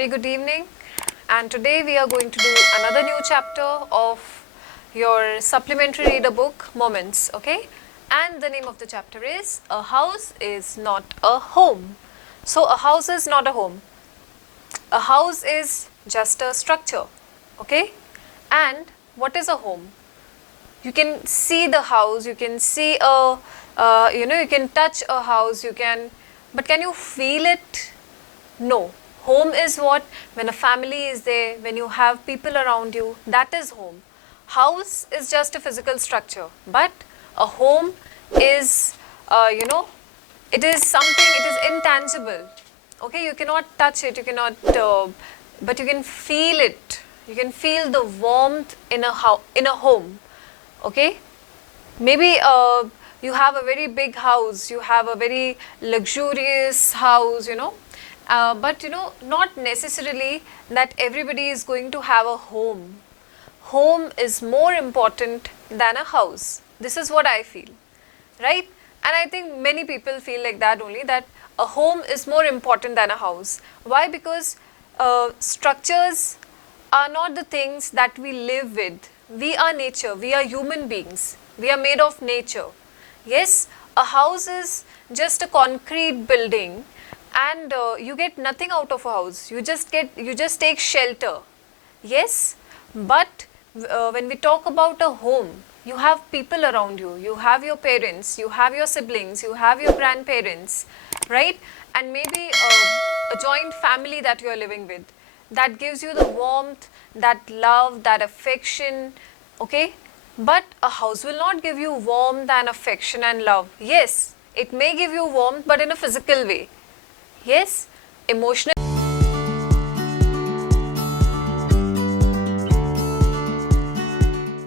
very good evening, and today we are going to do another new chapter of your supplementary reader book Moments, okay? And the name of the chapter is A House is Not a Home. So a house is not a home. A house is just a structure, okay? And what is a home? You can see the house, you can see you can touch a house, but can you feel it? No. Home is what? When a family is there, when you have people around you, that is home. House is just a physical structure, but a home is, it is something, it is intangible. Okay, you cannot touch it, you cannot, but you can feel it. You can feel the warmth in a home. Okay, maybe you have a very big house, you have a very luxurious house, but not necessarily that everybody is going to have a home. Home is more important than a house. This is what I feel, right? And I think many people feel like that only, that a home is more important than a house. Why? Because structures are not the things that we live with. We are nature, we are human beings, we are made of nature. Yes, a house is just a concrete building, and you get nothing out of a house. You just take shelter. Yes, but when we talk about a home, you have people around you. You have your parents, you have your siblings, you have your grandparents, right? And maybe a joint family that you are living with, that gives you the warmth, that love, that affection, okay? But a house will not give you warmth and affection and love. Yes, it may give you warmth, but in a physical way. Yes, emotional.